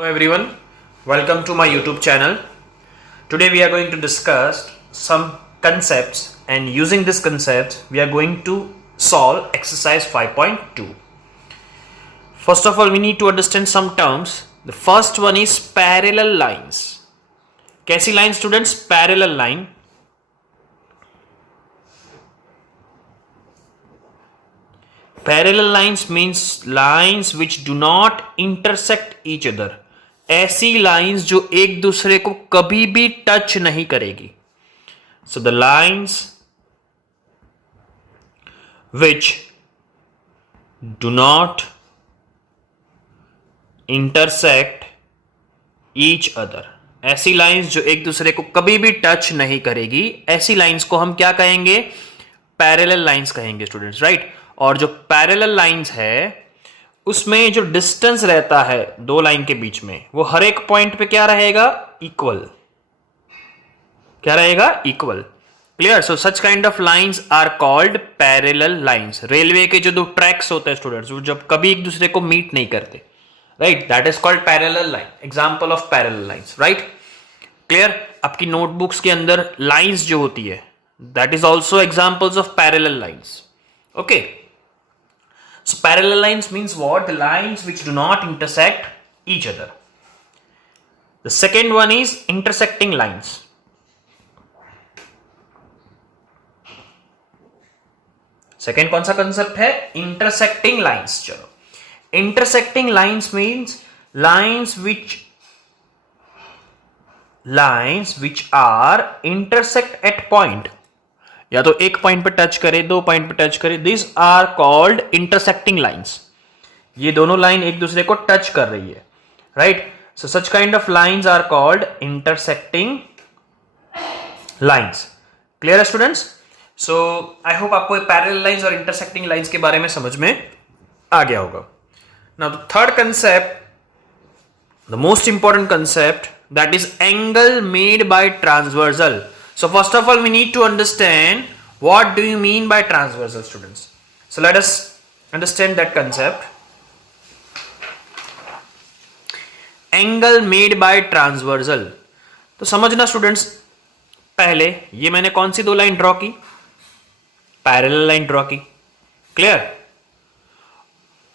Hello everyone, welcome to my YouTube channel. Today we are going to discuss some concepts, and using these concepts we are going to solve exercise 5.2. First of all, we need to understand some terms. The first one is parallel lines. कैसी line students? Parallel line. Parallel lines means lines which do not intersect each other. ऐसी lines जो एक दूसरे को कभी भी touch नहीं करेगी. So the lines which do not intersect each other. ऐसी लाइंस जो एक दूसरे को कभी भी टच नहीं करेगी, ऐसी लाइंस को हम क्या कहेंगे? पैरेलल लाइंस कहेंगे स्टूडेंट्स, राइट? और जो पैरेलल लाइंस है उसमें जो डिस्टेंस रहता है दो लाइन के बीच में, वो हर एक पॉइंट पे क्या रहेगा? इक्वल. क्या रहेगा? Equal. Clear? So such kind of lines are called parallel lines. Railway के जो दो ट्रैक्स होते हैं स्टूडेंट्स, वो जब कभी एक दूसरे को मीट नहीं करते, right, that is called parallel line. Example of parallel lines, right? Clear? आपकी नोटबुक्स के अंदर लाइंस जो होती है, that is also examples of parallel lines. Okay, so parallel lines means what? The lines which do not intersect each other. The second one is intersecting lines. Second कौन सा concept है? Intersecting lines. चलो, intersecting lines means lines which are intersect at point. या तो एक point पे touch करे, दो पॉइंट पे टच करे. This are called intersecting lines. ये दोनों लाइन एक दूसरे को टच कर रही है, right? So such kind of lines are called intersecting lines. Clear है स्टूडेंट्स? सो आई होप आपको पैरेलल लाइंस और इंटरसेक्टिंग लाइंस के बारे में समझ में आ गया होगा. Now the third concept, the most important concept, that is angle made by transversal. So first of all, we need to understand what do you mean by transversal, students. So let us understand that concept. Angle made by transversal. तो समझना students, पहले ये मैंने कौन सी दो line draw की? Parallel line draw की. Clear?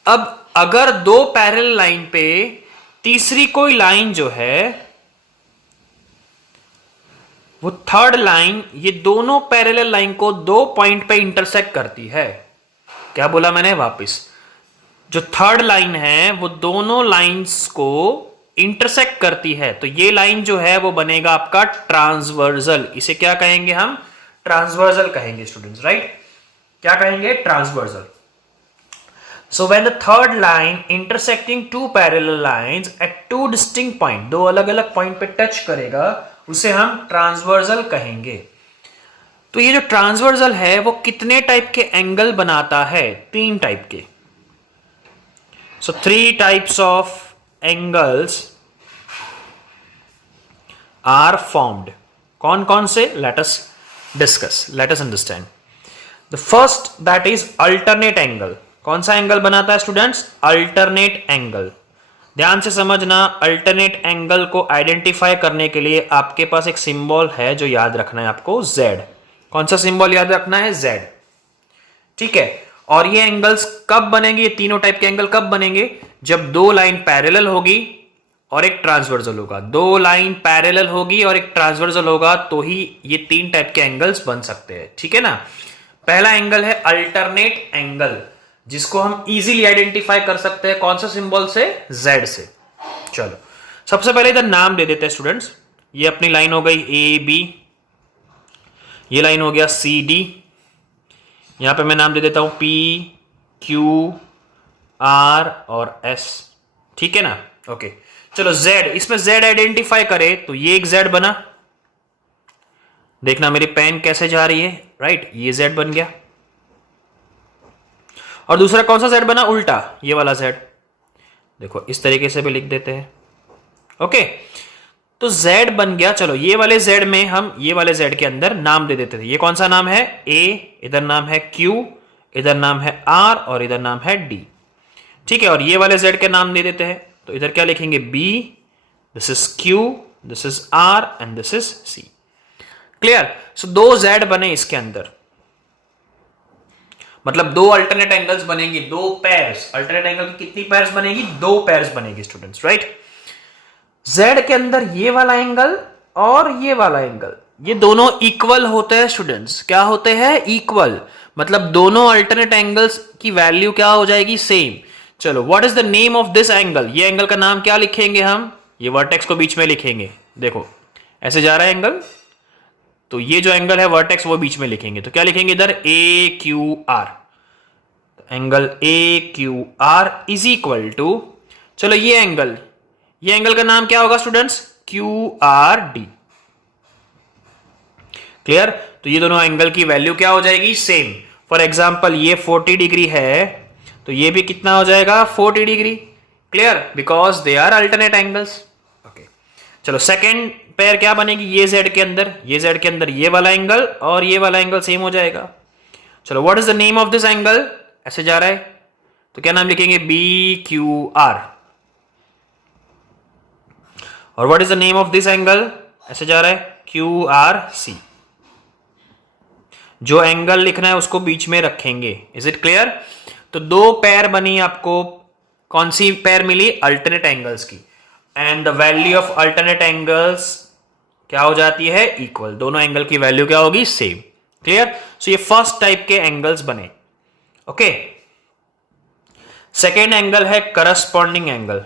अब अगर दो पैरेलल लाइन पे तीसरी कोई लाइन जो है, वो थर्ड लाइन ये दोनों पैरेलल लाइन को दो पॉइंट पे इंटरसेक्ट करती है. क्या बोला मैंने? वापस, जो थर्ड लाइन है वो दोनों लाइंस को इंटरसेक्ट करती है, तो ये लाइन जो है वो बनेगा आपका ट्रांसवर्सल. इसे क्या कहेंगे हम? ट्रांसवर्सल कहेंगे स्टूडेंट्स, राइट? क्या कहेंगे? Transversal. So when the third line intersecting two parallel lines at two distinct point, दो अलग अलग पॉइंट पे टच करेगा, उसे हम ट्रांसवर्सल कहेंगे. तो ये जो ट्रांसवर्सल है वो कितने टाइप के एंगल बनाता है? तीन टाइप के. So three types of angles are formed. कौन कौन से? Let us discuss, let us understand. The first, that is alternate angle. कौन सा एंगल बनाता है स्टूडेंट्स? Alternate angle. ध्यान से समझना, अल्टरनेट एंगल को आइडेंटिफाई करने के लिए आपके पास एक सिंबल है जो याद रखना है आपको, Z. कौन सा सिंबल याद रखना है? Z. ठीक है? और ये एंगल्स कब बनेंगे? ये तीनों टाइप के एंगल कब बनेंगे? जब दो लाइन पैरेलल होगी और एक ट्रांसवर्सल होगा. दो लाइन पैरेलल होगी और एक ट्रांसवर्सल होगा, तो ही ये तीन टाइप के एंगल्स बन सकते हैं. ठीक है ना? पहला एंगल है अल्टरनेट एंगल, जिसको हम इजीली आइडेंटिफाई कर सकते हैं. कौन सा सिंबल से? Z से. चलो, सबसे पहले इधर नाम दे देते हैं स्टूडेंट्स. ये अपनी लाइन हो गई AB, ये लाइन हो गया CD. यहां पे मैं नाम दे देता हूं P, Q, R और S. ठीक है ना? ओके, चलो Z, इसमें Z आइडेंटिफाई करे तो ये एक Z बना. देखना मेरी पेन कैसे जा रही है, राइट? ये Z बन गया. और दूसरा कौन सा Z बना? उल्टा, ये वाला Z. देखो इस तरीके से भी लिख देते हैं. ओके, तो Z बन गया. चलो, ये वाले Z में हम ये वाले Z के अंदर नाम दे देते थे. ये कौन सा नाम है? A, इधर नाम है Q, इधर नाम है R और इधर नाम है D. ठीक है, और ये वाले Z के नाम दे देते हैं. तो इधर क्या लिखेंगे B, this is Q, this is R and this is C. Clear? So दो जेड बने इसके अंदर, मतलब दो अल्टरनेट एंगल्स बनेंगी, दो पेयर्स। अल्टरनेट एंगल की कितनी पेयर्स बनेगी? दो पेयर्स बनेगी स्टूडेंट्स, राइट। जेड के अंदर ये वाला एंगल और ये वाला एंगल, ये दोनों इक्वल होते हैं स्टूडेंट्स। क्या होते हैं? इक्वल, मतलब दोनों अल्टरनेट एंगल्स की वैल्यू क्या हो जाएगी? सेम। चलो, what is the name of this angle? ये एंगल का नाम क्या लिखेंगे हम? ये वर्टेक्स को बीच में लिखेंगे। देखो ऐसे जा रहा है एंगल, तो ये जो एंगल है वर्टेक्स वो बीच में लिखेंगे। तो क्या लिखेंगे इधर? A Q R. Angle A Q R is equal to, चलो ये एंगल का नाम क्या होगा students? Q R D. Clear? तो ये दोनों एंगल की वैल्यू क्या हो जाएगी? सेम। फॉर एग्जाम्पल ये 40 डिग्री है, तो ये भी कितना हो जाएगा? 40 degree. Clear? Because they are alternate angles. Okay, चलो सेकेंड पेयर क्या बनेगी? ये जेड के अंदर, ये वाला एंगल और ये वाला एंगल सेम हो जाएगा। चलो, what is the name of this angle? ऐसे जा रहा है, तो क्या नाम लिखेंगे? B Q R. और what is the name of this angle? ऐसे जा रहा है, क्यू आर सी। जो एंगल लिखना है उसको बीच में रखेंगे। Is it clear? तो दो पेयर बनी, आपको कौन सी पेयर मिली? अल्टरनेट एंगल्स की। And the value of alternate angles क्या हो जाती है? इक्वल। दोनों एंगल की वैल्यू क्या होगी? सेम। क्लियर? सो ये फर्स्ट टाइप के एंगल्स बने। ओके, सेकेंड एंगल है करस्पॉन्डिंग एंगल।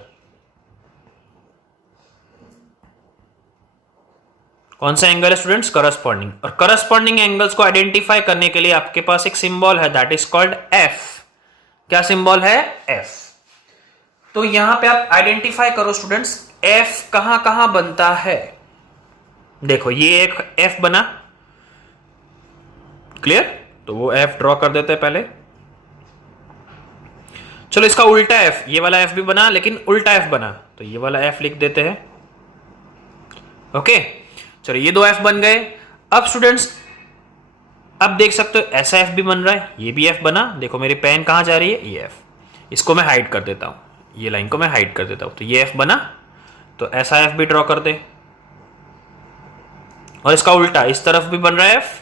कौन सा एंगल है स्टूडेंट्स? करस्पॉन्डिंग। और करस्पॉन्डिंग एंगल्स को आइडेंटिफाई करने के लिए आपके पास एक सिंबल है, दैट इज कॉल्ड एफ। क्या सिंबल है? एफ। तो यहां पे आप आइडेंटिफाई करो स्टूडेंट्स, एफ कहां कहां बनता है। देखो ये एक एफ बना। क्लियर? तो वो एफ ड्रॉ कर देते हैं पहले। चलो इसका उल्टा एफ, ये वाला एफ भी बना लेकिन उल्टा एफ बना, तो ये वाला एफ लिख देते हैं। ओके, चलो ये दो एफ बन गए। अब स्टूडेंट्स अब देख सकते हो ऐसा एफ भी बन रहा है, ये भी एफ बना। देखो मेरी पेन कहां जा रही है? ये एफ। इसको मैं हाइड कर देता हूं, ये लाइन को मैं हाइड कर देता हूं, तो ये एफ बना। तो ऐसा एफ भी ड्रॉ कर दे। और इसका उल्टा इस तरफ भी बन रहा है एफ।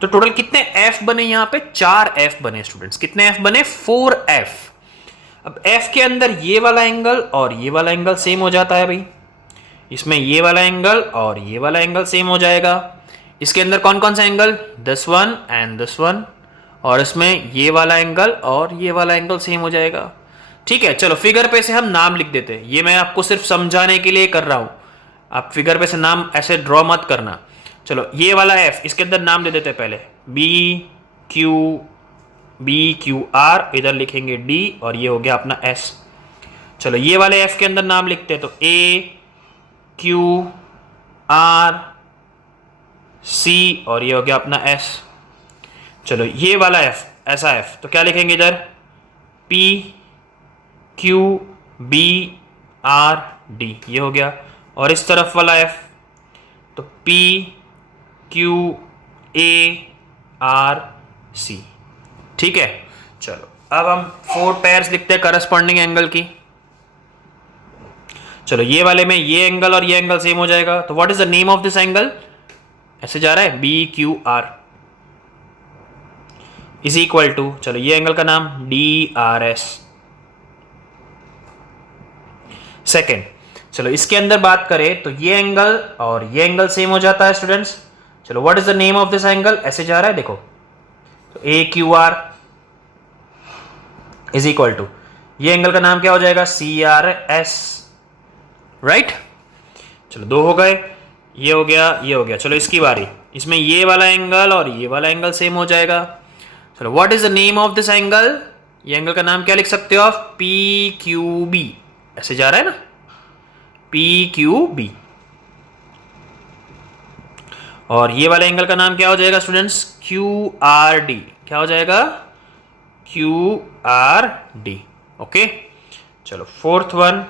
तो टोटल कितने एफ बने? यहां पे 4 एफ बने स्टूडेंट्स। कितने एफ बने? 4 एफ। अब एफ के अंदर ये वाला एंगल और ये वाला एंगल सेम हो जाता है भाई। इसमें ये वाला एंगल और ये वाला एंगल सेम हो जाएगा। इसके अंदर कौन कौन सा angle? This one and this one. और इसमें ये वाला एंगल और ये वाला एंगल सेम हो जाएगा। ठीक है, चलो फिगर पे से हम नाम लिख देते हैं। ये मैं आपको सिर्फ समझाने के लिए कर रहा हूं, आप फिगर पे से नाम ऐसे ड्रॉ मत करना। चलो ये वाला एफ, इसके अंदर नाम दे देते हैं पहले, बी क्यू आर, इधर लिखेंगे डी, और ये हो गया अपना एस। चलो ये वाले एफ के अंदर नाम लिखते हैं, तो ए क्यू आर सी, और ये हो गया अपना एस। चलो ये वाला एफ, ऐसा एफ, तो क्या लिखेंगे इधर? P Q B R D, ये हो गया। और इस तरफ वाला एफ, तो P Q A R C. ठीक है, चलो अब हम 4 पेयर्स लिखते हैं करस्पॉन्डिंग एंगल की। चलो ये वाले में ये एंगल और ये एंगल सेम हो जाएगा, तो what is the name of this angle? ऐसे जा रहा है, B Q R is equal to, चलो ये एंगल का नाम डी आर एस। सेकेंड, चलो इसके अंदर बात करें तो ये एंगल और ये एंगल सेम हो जाता है स्टूडेंट्स। चलो what is the name of this angle? ऐसे जा रहा है देखो, तो A Q R is equal to, ये एंगल का नाम क्या हो जाएगा? C R S. राइट, चलो 2 हो गए, ये हो गया, ये हो गया। चलो इसकी बारी, इसमें ये वाला एंगल और ये वाला एंगल सेम हो जाएगा। चलो what is the name of this angle? ये एंगल का नाम क्या लिख सकते हो आप? P Q B. ऐसे जा रहा है ना, पी क्यू बी। और ये वाले एंगल का नाम क्या हो जाएगा स्टूडेंट्स? Q R D. क्या हो जाएगा? Q R D. ओके, चलो फोर्थ वन,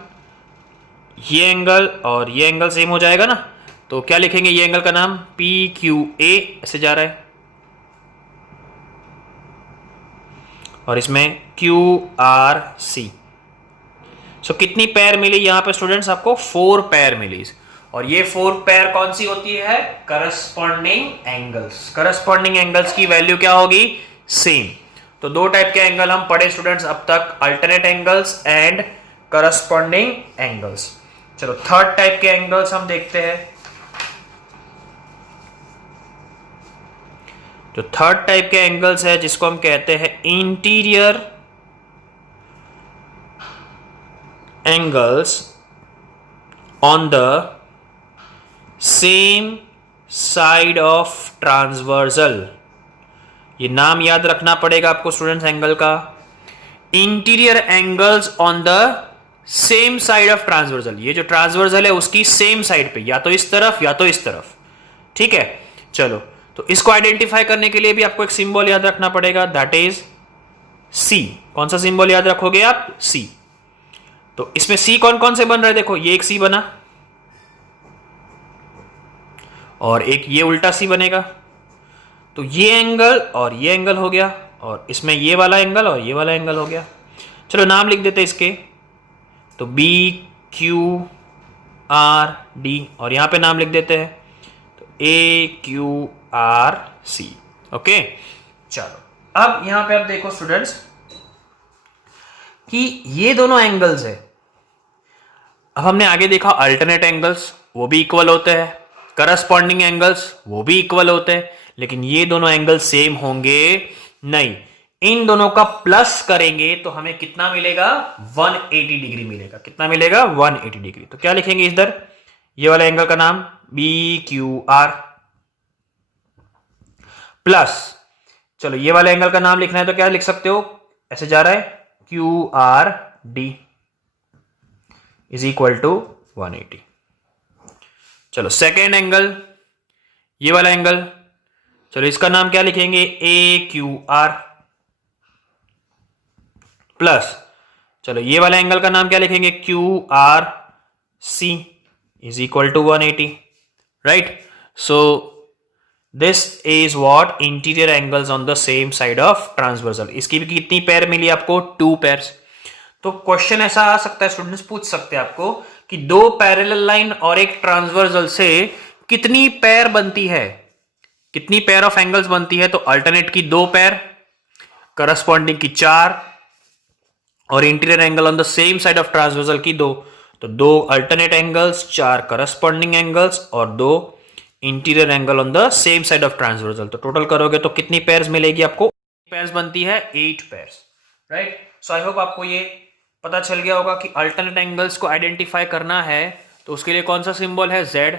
ये एंगल और ये एंगल सेम हो जाएगा ना, तो क्या लिखेंगे? ये एंगल का नाम पी क्यू ए, ऐसे जा रहा है। और इसमें क्यू आर सी, सो कितनी पेयर मिली यहां पे स्टूडेंट्स? आपको 4 पेयर मिली। और ये 4 पेयर कौन सी होती है? Corresponding angles. करस्पॉन्डिंग एंगल्स की वैल्यू क्या होगी? सेम। तो दो टाइप के एंगल हम पढ़े स्टूडेंट्स अब तक, alternate angles and corresponding angles. चलो थर्ड टाइप के एंगल्स हम देखते हैं। जो थर्ड टाइप के एंगल्स है जिसको हम कहते हैं interior angles on the same side of transversal. ये नाम याद रखना पड़ेगा आपको स्टूडेंट्स एंगल का। Interior angles on the same side of transversal. ये जो ट्रांसवर्सल है उसकी सेम साइड पे, या तो इस तरफ या तो इस तरफ। ठीक है, चलो तो इसको आइडेंटिफाई करने के लिए भी आपको एक सिंबल याद रखना पड़ेगा, दैट इज सी। कौन सा सिंबल याद रखोगे आप? सी। तो इसमें सी कौन कौन से बन रहे हैं? देखो ये एक सी बना, और एक ये उल्टा सी बनेगा। तो ये एंगल और ये एंगल हो गया, और इसमें ये वाला एंगल और ये वाला एंगल हो गया। चलो नाम लिख देते इसके, तो बी क्यू आर डी, और यहां पे नाम लिख देते हैं तो A Q R C. Okay, चलो अब यहां पे आप देखो स्टूडेंट्स कि ये दोनों एंगल्स है। अब हमने आगे देखा अल्टरनेट एंगल्स वो भी इक्वल होते हैं, करस्पॉन्डिंग एंगल्स वो भी इक्वल होते हैं, लेकिन ये दोनों एंगल सेम होंगे नहीं। इन दोनों का प्लस करेंगे तो हमें कितना मिलेगा? 180 डिग्री मिलेगा। कितना मिलेगा? 180 डिग्री। तो क्या लिखेंगे इधर? ये वाला एंगल का नाम बी क्यू आर प्लस, चलो ये वाले एंगल का नाम लिखना है तो क्या लिख सकते हो? ऐसे जा रहा है Q R D is equal to 180। चलो सेकेंड एंगल, ये वाला एंगल, चलो इसका नाम क्या लिखेंगे? ए क्यू आर प्लस, चलो ये वाला एंगल का नाम क्या लिखेंगे? Q R C is equal to 180। Right, so this is what interior angles on the same side of transversal. इसकी भी कितनी पेयर मिली आपको? 2 पेयर्स। तो क्वेश्चन ऐसा आ सकता है स्टूडेंट्स, पूछ सकते हैं आपको कि 2 पैरेलल लाइन और एक ट्रांसवर्सल से कितनी पेयर बनती है, कितनी पेयर ऑफ एंगल्स बनती है? तो अल्टरनेट की 2 पेयर, करस्पॉन्डिंग की 4, और interior angle on the same side of transversal की 2। तो 2 अल्टरनेट एंगल्स, 4 करस्पॉन्डिंग एंगल्स और 2 interior angle on the same side of transversal. तो टोटल करोगे तो कितनी पेयर्स मिलेगी आपको? पेयर्स बनती है 8 pairs. Right, so I hope आपको ये पता चल गया होगा कि अल्टरनेट एंगल्स को आइडेंटिफाई करना है तो उसके लिए कौन सा सिंबल है? Z।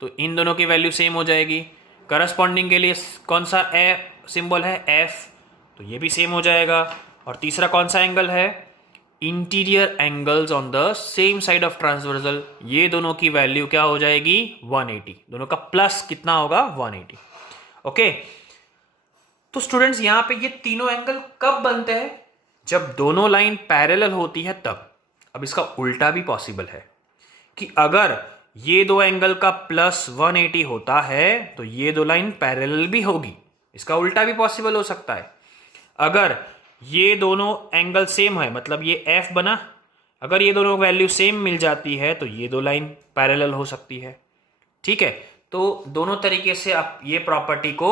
तो इन दोनों की वैल्यू सेम हो जाएगी। करस्पॉन्डिंग के लिए कौन सा सिंबल है? F, तो ये भी सेम हो जाएगा। और तीसरा कौन सा एंगल है? Interior angles on the same side of transversal. ये दोनों की वैल्यू क्या हो जाएगी? 180। दोनों का प्लस कितना होगा? 180। ओके, तो स्टूडेंट्स यहां पे ये तीनों एंगल कब बनते हैं? जब दोनों लाइन पैरेलल होती है तब। अब इसका उल्टा भी पॉसिबल है कि अगर ये दो एंगल का प्लस 180 होता है तो ये दो लाइन पैरेलल भी होगी। इसका उल्टा भी पॉसिबल हो सकता है। अगर ये दोनों एंगल सेम है, मतलब ये F बना, अगर ये दोनों वैल्यू सेम मिल जाती है तो ये दो लाइन पैरेलल हो सकती है। ठीक है, तो दोनों तरीके से आप ये प्रॉपर्टी को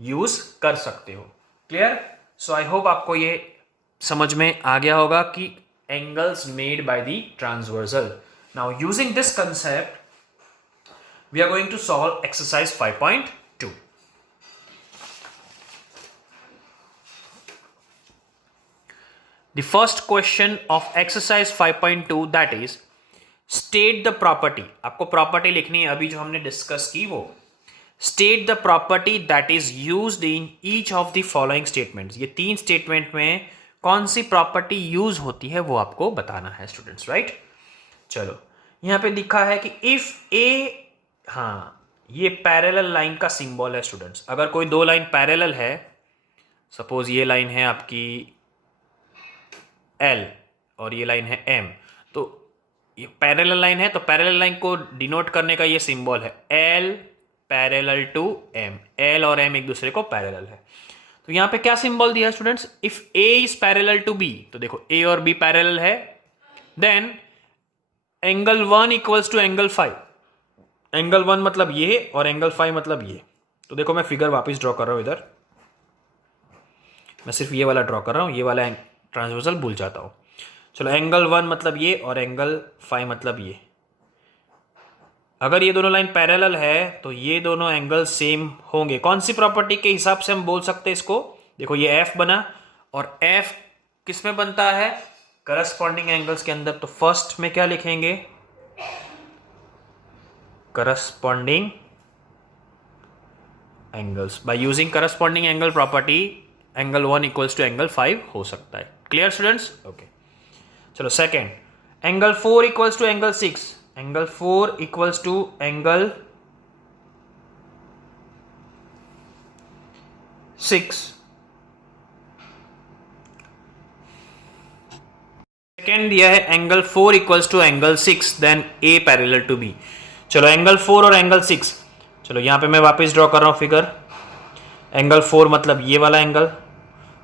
यूज कर सकते हो। क्लियर? सो आई होप आपको ये समझ में आ गया होगा कि angles made by the transversal. Now using this concept we are going to solve exercise 5.2. The first question of exercise 5.2 that is state the property. आपको प्रॉपर्टी लिखनी है अभी जो हमने डिस्कस की वो। State the property that is used in each of the following statements. ये 3 statement में कौन सी प्रॉपर्टी यूज होती है वो आपको बताना है स्टूडेंट्स। राइट, चलो यहां पे लिखा है कि इफ ए, हाँ ये पैरेलल लाइन का सिंबल है स्टूडेंट्स। अगर कोई दो लाइन पैरेलल है, सपोज ये लाइन है आपकी L और ये लाइन है M, तो ये पैरेलल लाइन है तो पैरेलल लाइन को डिनोट करने का ये सिंबल है L parallel to M। L और M एक दूसरे को पैरेलल है। तो यहां पे क्या सिंबल दिया है students? If A is parallel to B, तो देखो A और B पैरेलल है, then angle 1 equals to angle 5। Angle 1 मतलब ये और एंगल 5 मतलब ये। तो देखो मैं फिगर वापस ड्रॉ कर रहा हूं इधर, मैं सिर्फ ये वाला ड्रॉ कर रहा हूं, ये वाला ट्रांसवर्सल भूल जाता हूं। चलो एंगल 1 मतलब ये और एंगल 5 मतलब ये। अगर ये दोनों लाइन पैरेलल है तो ये दोनों एंगल सेम होंगे। कौन सी प्रॉपर्टी के हिसाब से हम बोल सकते हैं इसको? देखो ये एफ बना, और एफ किस में बनता है? करस्पॉन्डिंग एंगल्स के अंदर। तो फर्स्ट में क्या लिखेंगे? Corresponding angles. By using corresponding angle property angle 1 equals to angle 5 हो सकता है। Clear students? ओके, चलो second, angle 4 equals to angle 6। Angle 4 equals to angle 6। Second दिया है angle 4 equals to angle 6, then A parallel to B. चलो angle 4 और angle 6, चलो यहां पे मैं वापस ड्रॉ कर रहा हूं फिगर। एंगल 4 मतलब ये वाला एंगल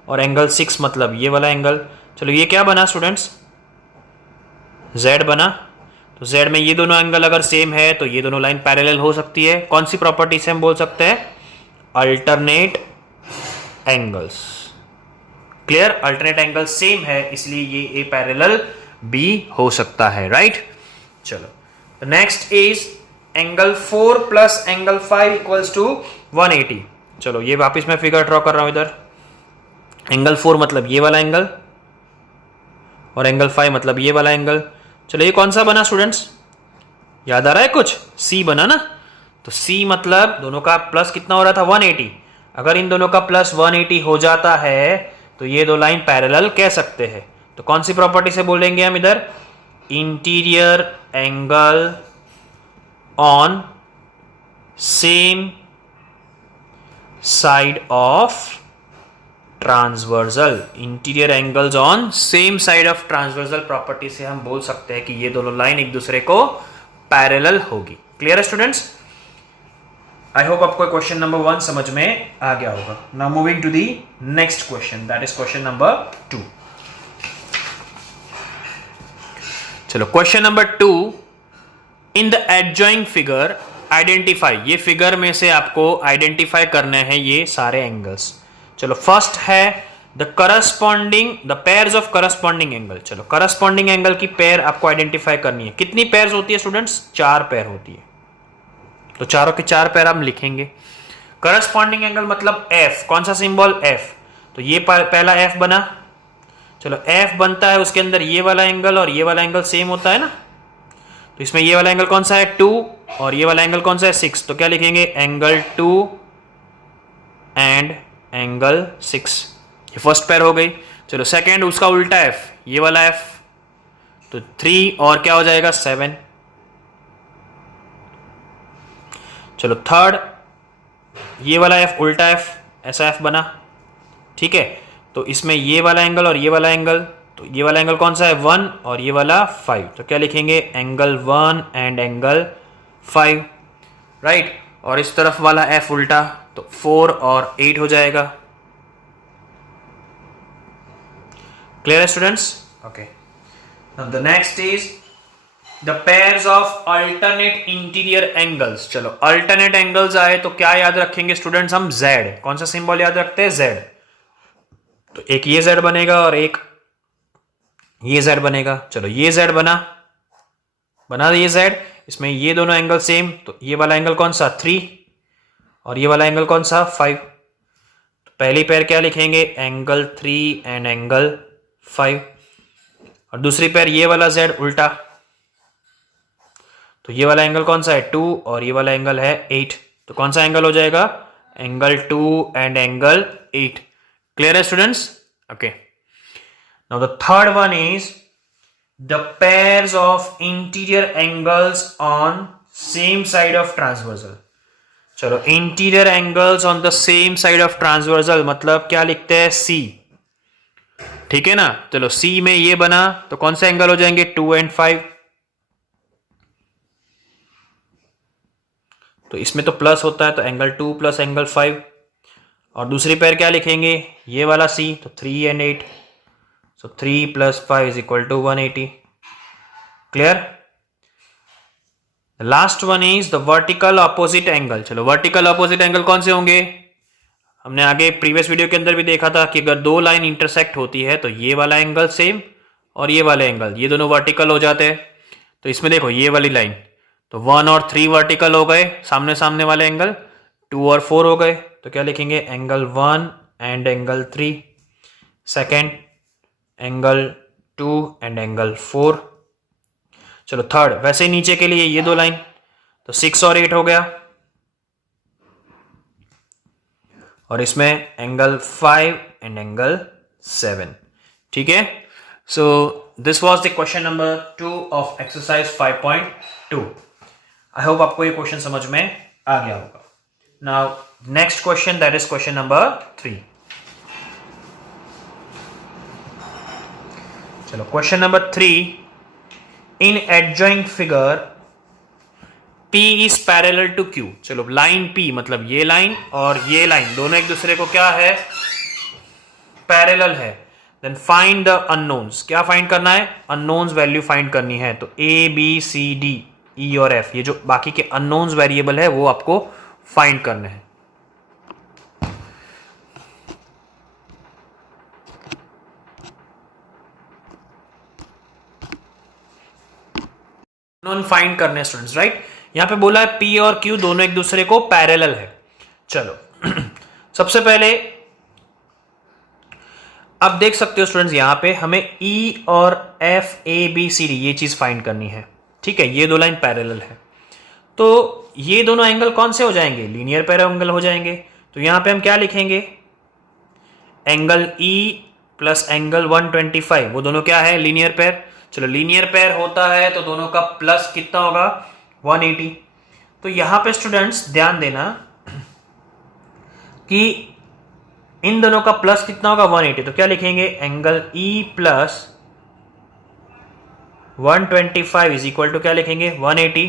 और एंगल 6 मतलब ये वाला एंगल। चलो ये क्या बना स्टूडेंट्स? Z बना। तो Z में ये दोनों एंगल अगर सेम है तो ये दोनों लाइन पैरेलल हो सकती है। कौन सी प्रॉपर्टी से हम बोल सकते हैं? Alternate angles. Clear? Alternate angle same है इसलिए ये ए पैरेलल बी हो सकता है, राइट? चलो next is angle 4 plus angle 5 equals to 180। चलो ये वापस मैं फिगर ड्रॉ कर रहा हूं इधर। एंगल 4 मतलब ये वाला एंगल और एंगल 5 मतलब ये वाला एंगल। चलो ये कौन सा बना स्टूडेंट्स? याद आ रहा है कुछ? C बना ना। तो C मतलब दोनों का प्लस कितना हो रहा था? 180। अगर इन दोनों का प्लस 180 हो जाता है तो ये दो लाइन पैरेलल कह सकते हैं। तो कौन सी प्रॉपर्टी से बोलेंगे हम इधर? Interior angle on same side of transversal. Interior angles on same side of transversal property से हम बोल सकते हैं कि ये दोनों लाइन एक दूसरे को पैरेलल होगी। क्लियर है स्टूडेंट्स? आई होप आपको क्वेश्चन नंबर 1 समझ में आ गया होगा। Now moving to the next question, that is question number 2। चलो question number 2, in the adjoining figure identify. ये फिगर में से आपको आइडेंटिफाई करने हैं ये सारे एंगल्स। चलो फर्स्ट है the pairs of corresponding angle. चलो करस्पॉन्डिंग एंगल की पेयर आपको आइडेंटिफाई करनी है। कितनी पेयर्स होती है स्टूडेंट्स? 4 पेयर होती है। तो चारों के 4 पेयर हम लिखेंगे। करस्पॉन्डिंग एंगल मतलब F। कौन सा सिंबल? F। तो ये पहला F बना। चलो F बनता है, उसके अंदर ये वाला एंगल और ये वाला एंगल सेम होता है ना। तो इसमें ये वाला एंगल कौन सा है? 2 और ये वाला एंगल कौन सा है? 6। तो क्या लिखेंगे? Angle 2 and angle 6। ये फर्स्ट पेयर हो गई। चलो सेकेंड, उसका उल्टा F, ये वाला F, तो 3 और क्या हो जाएगा? 7। चलो थर्ड, ये वाला F उल्टा F, ऐसा F बना, ठीक है। तो इसमें ये वाला एंगल और ये वाला एंगल, तो ये वाला एंगल कौन सा है? 1 और ये वाला 5। तो क्या लिखेंगे? Angle 1 and angle 5, right. और इस तरफ वाला F उल्टा, तो 4 और 8 हो जाएगा। क्लियर है students? Okay, now the next is the pairs of alternate interior angles. चलो अल्टरनेट एंगल्स आए तो क्या याद रखेंगे स्टूडेंट्स हम? Z। कौन सा सिंबल याद रखते हैं? Z। तो एक ये Z बनेगा और एक ये Z बनेगा। चलो ये Z बना ये Z। इसमें ये दोनों एंगल सेम, तो ये वाला एंगल कौन सा? 3 और ये वाला एंगल कौन सा? 5। तो पहली पेयर क्या लिखेंगे? Angle 3 and angle 5। और दूसरी पेयर ये वाला Z उल्टा, तो ये वाला एंगल कौन सा है? 2 और ये वाला एंगल है 8। तो कौन सा एंगल हो जाएगा? Angle 2 and angle 8। क्लियर है students? Okay, now the third one is the pairs of interior angles on same side of transversal. चलो interior angles on the same side of transversal मतलब क्या लिखते हैं? C, ठीक है ना। चलो C में ये बना, तो कौन सा एंगल हो जाएंगे? 2 एंड 5। तो इसमें तो प्लस होता है, तो एंगल 2 प्लस एंगल 5। और दूसरी पेयर क्या लिखेंगे? ये वाला C, तो 3 and 8। So 3 plus 5 is equal to 180। Clear? Last one is the vertical opposite angle. चलो वर्टिकल ऑपोजिट एंगल कौन से होंगे? हमने आगे प्रीवियस वीडियो के अंदर भी देखा था कि अगर दो लाइन इंटरसेक्ट होती है तो ये वाला एंगल सेम और ये वाला एंगल, ये दोनों वर्टिकल हो जाते हैं. तो इसमें देखो ये वाली लाइन, तो 1 और 3 वर्टिकल हो गए, सामने सामने वाले एंगल 2 और 4 हो गए. तो क्या लिखेंगे? Angle 1 and angle 3, second angle 2 and angle 4. चलो थर्ड, वैसे ही नीचे के लिए ये दो लाइन, तो 6 और 8 हो गया, और इसमें एंगल 5 एंड एंगल 7. ठीक है? So this was the question number 2 of exercise 5.2. I hope आपको ये क्वेश्चन समझ में आ गया होगा. Now next question, that is question number 3. चलो question number 3. In adjoint figure P is parallel to Q. चलो लाइन P मतलब ये लाइन और ये लाइन दोनों एक दूसरे को क्या है? पैरेलल है. Then find the unknowns. क्या फाइंड करना है? अननोन्स वैल्यू फाइंड करनी है. तो A B C D E और F, ये जो बाकी के अननोन्स वेरिएबल है वो आपको फाइंड करने हैं. अननोन फाइंड करने हैं स्टूडेंट्स, राइट? यहां पे बोला है P और Q दोनों एक दूसरे को पैरेलल है. चलो सबसे पहले अब देख सकते हो स्टूडेंट्स, यहां पे हमें E और F A B C D ये चीज फाइंड करनी है. ठीक है, ये दो लाइन पैरेलल है, तो ये दोनों एंगल कौन से हो जाएंगे? लीनियर पेयर एंगल हो जाएंगे. तो यहां पे हम क्या लिखेंगे? एंगल E प्लस एंगल 125, वो दोनों क्या है? Linear pair. चलो लीनियर पेयर होता है तो दोनों का प्लस कितना होगा? 180. तो यहां पे स्टूडेंट्स ध्यान देना कि इन दोनों का प्लस कितना होगा? 180. तो क्या लिखेंगे? Angle E plus 125 is equal to क्या लिखेंगे? 180.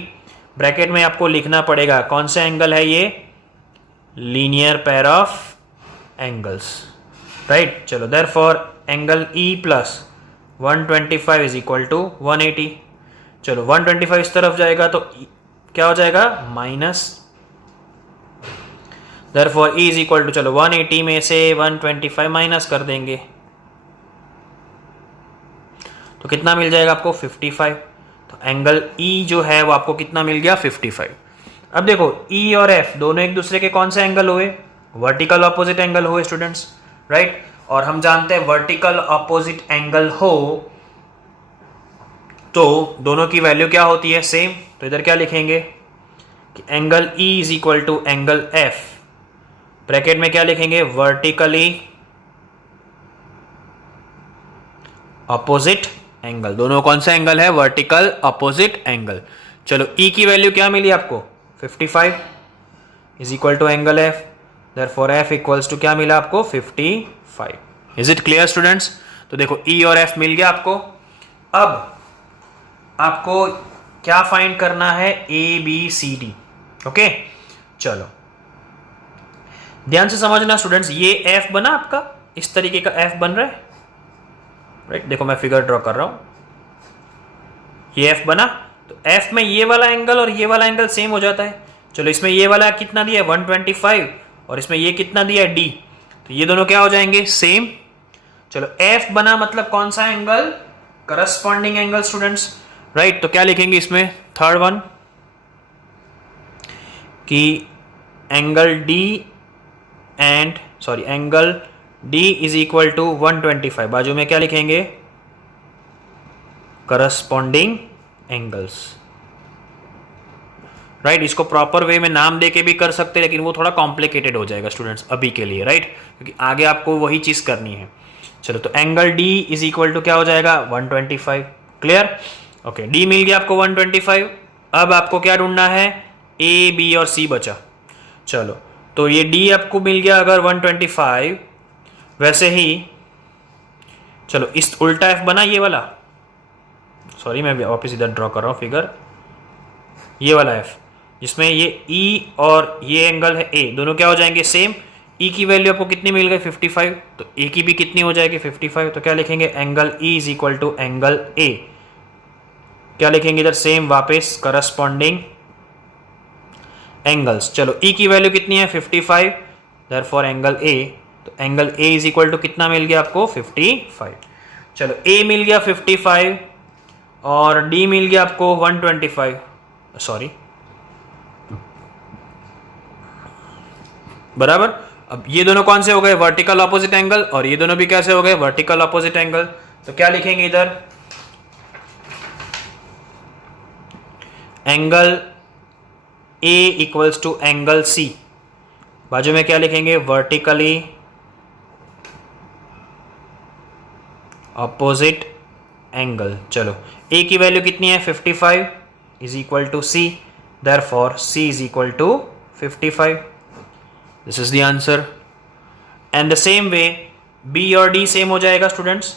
ब्रैकेट में आपको लिखना पड़ेगा कौन सा एंगल है ये? Linear pair of angles, right? चलो therefore angle E plus 125 is equal to 180. चलो 125 इस तरफ जाएगा तो क्या हो जाएगा? Minus. Therefore E is equal to, चलो 180 में से 125 माइनस कर देंगे तो कितना मिल जाएगा आपको? 55. तो एंगल E जो है वो आपको कितना मिल गया? 55. अब देखो E और F दोनों एक दूसरे के कौन से एंगल हुए? वर्टिकल ऑपोजिट एंगल हुए स्टूडेंट्स, राइट? और हम जानते हैं वर्टिकल ऑपोजिट एंगल हो तो दोनों की वैल्यू क्या होती है? सेम. तो इधर क्या लिखेंगे कि angle E is equal to angle F, bracket में क्या लिखेंगे? Vertically opposite angle. दोनों कौन सा एंगल है? Vertical opposite angle. चलो E की वैल्यू क्या मिली आपको? 55 is equal to angle F. Therefore F equals to क्या मिला आपको? 55. Is it clear students? तो देखो E और F मिल गया आपको. अब आपको क्या फाइंड करना है? A B C D. Okay, चलो ध्यान से समझना स्टूडेंट्स. ये F बना आपका, इस तरीके का F बन रहा है, राइट? देखो मैं फिगर ड्रॉ कर रहा हूं. ये F बना, तो F में ये वाला एंगल और ये वाला एंगल सेम हो जाता है. चलो इसमें ये वाला कितना दिया है? 125, और इसमें ये कितना दिया है? D. तो ये दोनों क्या हो जाएंगे? सेम. चलो F बना मतलब कौन सा angle? Corresponding angle students, right? तो क्या लिखेंगे इसमें? थर्ड वन कि angle D and angle D is equal to 125. बाजू में क्या लिखेंगे? Corresponding angles, right? इसको प्रॉपर वे में नाम देके भी कर सकते हैं, लेकिन वो थोड़ा कॉम्प्लिकेटेड हो जाएगा स्टूडेंट्स अभी के लिए, राइट? क्योंकि आगे आपको वही चीज करनी है. चलो तो angle D is equal to क्या हो जाएगा? 125. क्लियर? ओके, D मिल गया आपको 125. अब आपको क्या ढूंढना है? A B और C बचा. चलो तो ये D आपको मिल गया अगर 125, वैसे ही चलो इस उल्टा F बना ये वाला, सॉरी मैं वापस इधर ड्रॉ कर रहा हूं फिगर. ये वाला F जिसमें ये E और ये एंगल है A, दोनों क्या हो जाएंगे? सेम. E की वैल्यू आपको कितनी मिल गई? 55. तो A की भी कितनी हो जाएगी? 55. तो क्या लिखेंगे? Angle E is equal to angle A. क्या लिखेंगे इधर, सेम वापस करस्पॉन्डिंग एंगल्स। चलो ई की वैल्यू कितनी है 55, देयरफॉर एंगल ए, तो angle A is equal to कितना मिल गया आपको 55। चलो ए मिल गया 55 और डी मिल गया आपको 125, सॉरी बराबर। अब ये दोनों कौन से हो गए, वर्टिकल ऑपोजिट एंगल, और ये दोनों भी कैसे हो गए, वर्टिकल ऑपोजिट एंगल। तो क्या लिखेंगे इधर, angle A equals to angle C, बाजू में क्या लिखेंगे, वर्टिकली ऑपोजिट एंगल। चलो ए की वैल्यू कितनी है 55 is equal to C, therefore C is equal to 55। This is the answer. And the same way B और डी सेम हो जाएगा स्टूडेंट्स,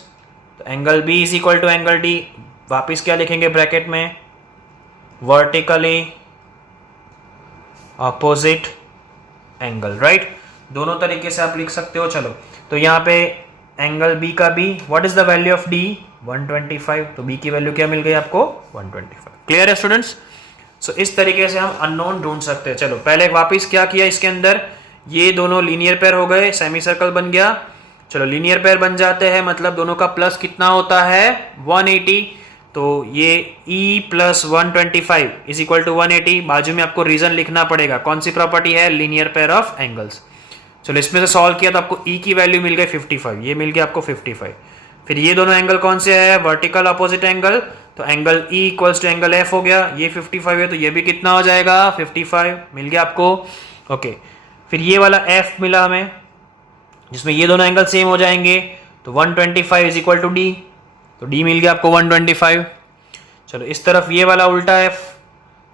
तो angle B is equal to angle D, वापिस क्या लिखेंगे ब्रैकेट में, वर्टिकली ऑपोजिट एंगल, राइट। दोनों तरीके से आप लिख सकते हो। चलो तो यहाँ पे एंगल बी का B, what is the value of D 125, तो बी की वैल्यू क्या मिल गई आपको 125। क्लियर है स्टूडेंट्स। सो इस तरीके से हम अननोन ढूंढ सकते हैं। चलो पहले वापिस क्या किया, इसके अंदर ये दोनों लीनियर पेयर हो गए, सेमी सर्कल बन गया। चलो लीनियर पेयर बन जाते हैं मतलब दोनों का प्लस कितना होता है 180, तो ये e plus 125 is equal to 180। बाजू में आपको रीजन लिखना पड़ेगा, कौन सी प्रॉपर्टी है, लीनियर पेयर ऑफ एंगल्स। चलो इसमें से सॉल्व किया तो आपको e की वैल्यू मिल गई 55, ये मिल गया आपको 55। फिर ये दोनों एंगल कौन से है, वर्टिकल ऑपोजिट एंगल, तो angle e equals to angle f हो गया, ये 55 है तो ये भी कितना हो जाएगा 55, मिल गया आपको। ओके फिर ये वाला f मिला हमें जिसमें ये दोनों एंगल सेम हो जाएंगे, तो 125 इज इक्वल टू d, तो d मिल गया आपको 125। चलो इस तरफ ये वाला उल्टा f,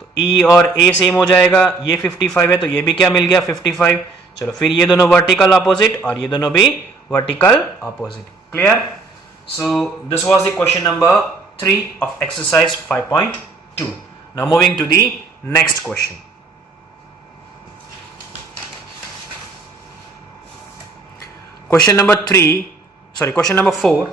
तो e और a सेम हो जाएगा, ये 55 है तो ये भी क्या मिल गया 55। चलो फिर ये दोनों वर्टिकल ऑपोजिट और ये दोनों भी vertical opposite. Clear. So this was the question number 3 of exercise 5.2। Now moving to the next question. Question number 4,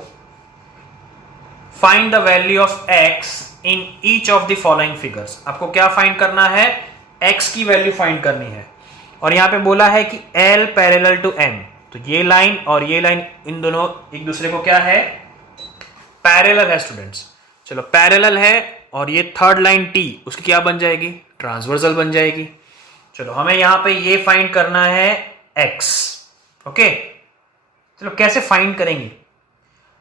find the value of x in each of the following figures. आपको क्या find करना है, x की value find करनी है। और यहां पे बोला है कि L पैरेलल टू M, तो ये लाइन और ये लाइन इन दोनों एक दूसरे को क्या है, पैरेलल है स्टूडेंट्स। चलो पैरेलल है और ये थर्ड लाइन T उसकी क्या बन जाएगी, ट्रांसवर्सल बन जाएगी। चलो हमें यहां पे ये फाइंड करना है x। ओके चलो कैसे फाइंड करेंगे,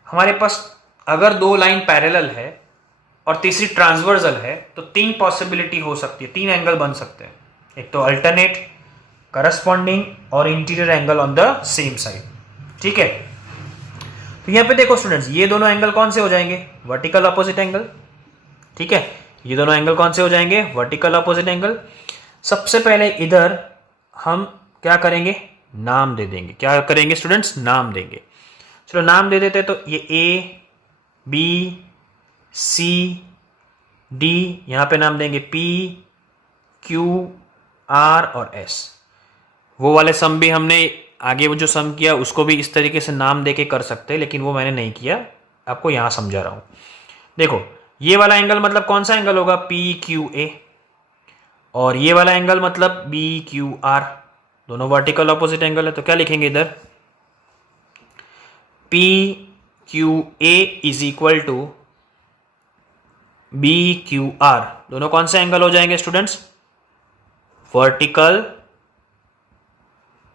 हमारे पास अगर दो लाइन पैरेलल है और तीसरी ट्रांसवर्सल है तो तीन पॉसिबिलिटी हो सकती है, तीन एंगल बन सकते हैं, एक तो अल्टरनेट, करस्पॉन्डिंग और interior angle on the same side. ठीक है तो यहां पे देखो स्टूडेंट्स, ये दोनों एंगल कौन से हो जाएंगे, वर्टिकल ऑपोजिट एंगल। ठीक है ये दोनों एंगल कौन से हो जाएंगे, वर्टिकल ऑपोजिट एंगल। सबसे पहले इधर हम क्या करेंगे, नाम दे देंगे। क्या करेंगे स्टूडेंट्स, नाम देंगे। चलो नाम दे देते, तो ये A B C D, यहां पे नाम देंगे P Q R और S। वो वाले सम भी हमने आगे वो जो सम किया उसको भी इस तरीके से नाम देके कर सकते हैं, लेकिन वो मैंने नहीं किया, आपको यहां समझा रहा हूं। देखो ये वाला एंगल मतलब कौन सा एंगल होगा, PQA, और ये वाला एंगल मतलब BQR, दोनों वर्टिकल ऑपोजिट एंगल है। तो क्या लिखेंगे इधर, PQA is equal to BQR, दोनों कौन से एंगल हो जाएंगे students, vertical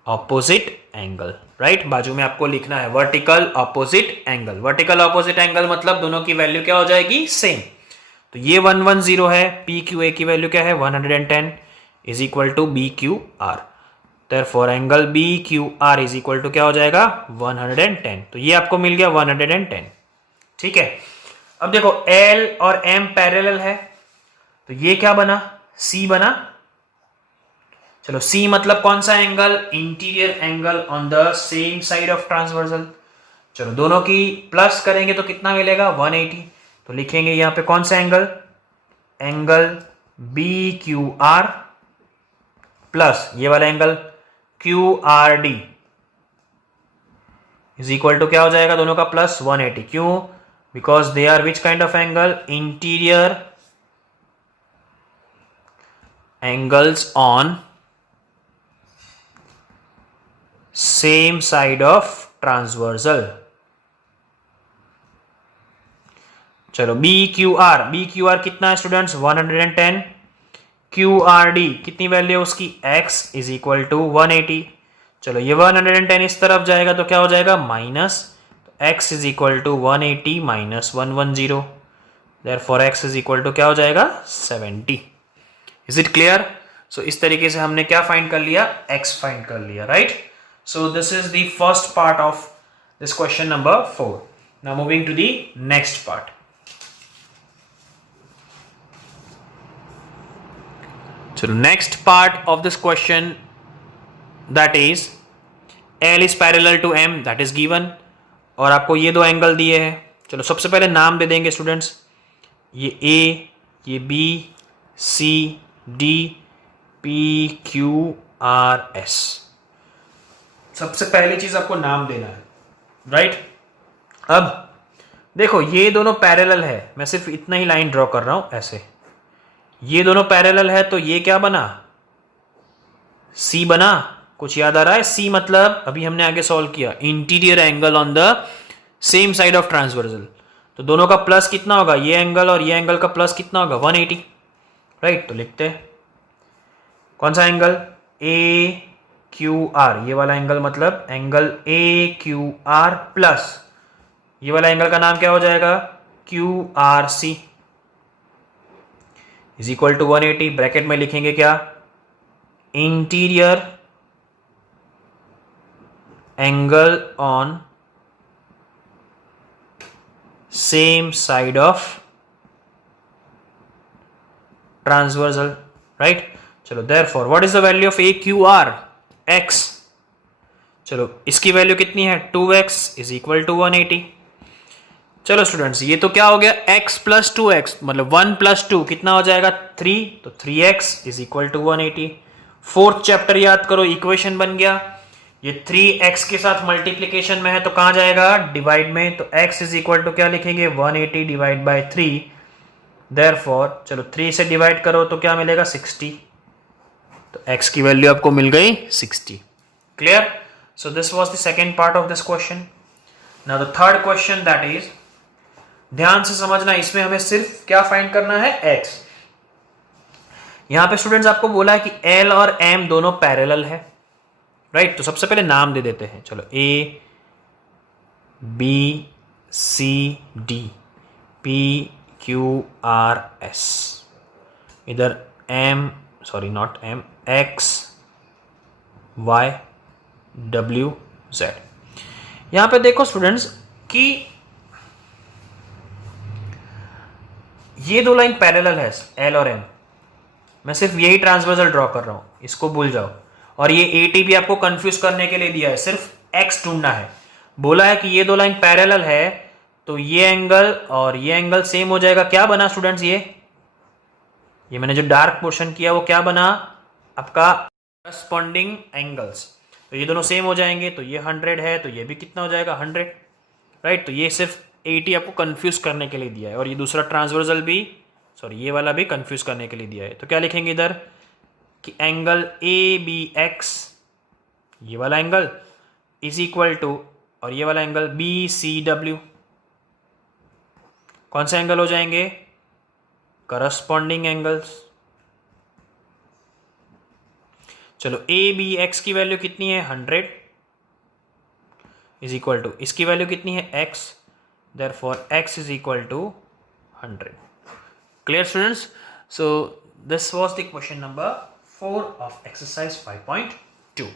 opposite angle, right. बाजू में आपको लिखना है vertical opposite angle. Vertical opposite angle मतलब दोनों की वैल्यू क्या हो जाएगी, सेम। तो ये 110 है, PQA की वैल्यू क्या है 110 is equal to BQR, therefore angle BQR is equal to क्या हो जाएगा 110। तो ये आपको मिल गया 110। ठीक है अब देखो L और M पैरेलल है, तो ये क्या बना, C बना। चलो C मतलब कौन सा angle, interior angle on the same side of transversal. चलो दोनों की प्लस करेंगे तो कितना मिलेगा 180, तो लिखेंगे यहां पे कौन सा एंगल, एंगल BQR प्लस ये वाला angle QRD is equal to क्या हो जाएगा, दोनों का प्लस 180। क्यों, because they are which kind of angle? Interior angles on same side of transversal. चलो BQR कितना है स्टूडेंट्स? 110. QRD कितनी वैल्यू है उसकी? X is equal to 180. चलो ये 110 इस तरफ जाएगा तो क्या हो जाएगा? Minus. X is equal to 180 minus 110. Therefore X is equal to क्या हो जाएगा? 70. Is it clear? सो इस तरीके से हमने क्या फाइंड कर लिया? X फाइंड कर लिया, right? So this is the first part of this question number 4. Now moving to the next part. So the next part of this question, that is L is parallel to M, that is given. और आपको ये दो angle दिए हैं. चलो सबसे पहले नाम दे देंगे स्टूडेंट्स. ये A, ये B, C, D, P, Q, R, S. सबसे पहली चीज आपको नाम देना है, राइट? अब देखो ये दोनों पैरेलल है. मैं सिर्फ इतना ही लाइन ड्रॉ कर रहा हूं ऐसे. ये दोनों पैरेलल है तो ये क्या बना? C बना. कुछ याद आ रहा है? C मतलब अभी हमने आगे सॉल्व किया, interior angle on the same side of transversal. तो दोनों का प्लस कितना होगा? ये एंगल और ये एंगल का प्लस कितना होगा? 180, राइट? तो लिखते हैं कौन सा एंगल? AQR. ये वाला एंगल मतलब एंगल AQR प्लस ये वाला एंगल का नाम क्या हो जाएगा? QRC is equal to 180. Bracket में लिखेंगे क्या? Interior angle on same side of transversal, right? चलो therefore what is the value of AQR? X. चलो इसकी वैल्यू कितनी है? 2x is equal to 180. चलो स्टूडेंट्स ये तो क्या हो गया? x प्लस 2x मतलब 1 प्लस 2 कितना हो जाएगा? 3. तो 3x is equal to 180. Fourth chapter याद करो, इक्वेशन बन गया. ये 3x के साथ मल्टीप्लीकेशन में है तो कहां जाएगा? डिवाइड में. तो x इज इक्वल टू क्या लिखेंगे? 180 डिवाइड बाई 3. देयरफॉर चलो 3 से डिवाइड करो तो क्या मिलेगा? 60. तो x की वैल्यू आपको मिल गई 60. Clear? So this was the second part of this question. Now the third question, that is, ध्यान से समझना, इसमें हमें सिर्फ क्या फाइंड करना है? X. यहां पे स्टूडेंट्स आपको बोला है कि L और M दोनों पैरेलल है, राइट? तो सबसे पहले नाम दे देते हैं. चलो A, B, C, D, P, Q, R, S. इधर M, sorry not M, X, Y, W, Z. यहां पे देखो स्टूडेंट्स कि ये दो लाइन पैरेलल है, L और M. मैं सिर्फ यही ट्रांसवर्सल ड्रॉ कर रहा हूं, इसको भूल जाओ. और ये AT भी आपको कंफ्यूज करने के लिए दिया है, सिर्फ X ढूंढना है. बोला है कि ये दो लाइन पैरेलल है तो ये एंगल और ये एंगल सेम हो जाएगा. क्या बना स्टूडेंट्स? ये मैंने जो डार्क पोर्शन किया वो क्या बना? आपका करस्पॉन्डिंग एंगल्स. तो ये दोनों सेम हो जाएंगे. तो ये 100 है तो ये भी कितना हो जाएगा? 100, राइट? तो ये सिर्फ 80 आपको कंफ्यूज करने के लिए दिया है. और ये दूसरा ट्रांसवर्सल भी, सॉरी ये वाला भी कंफ्यूज करने के लिए दिया है. तो क्या लिखेंगे इधर कि एंगल ABX, ये वाला एंगल, इज इक्वल टू, और ये वाला एंगल BCW कौन सा एंगल हो जाएंगे? Corresponding angles. चलो ABX की वैल्यू कितनी है? 100 इज इक्वल टू, इसकी वैल्यू कितनी है? X. Therefore X is equal to 100. Clear students? So this was the question number 4 of exercise 5.2.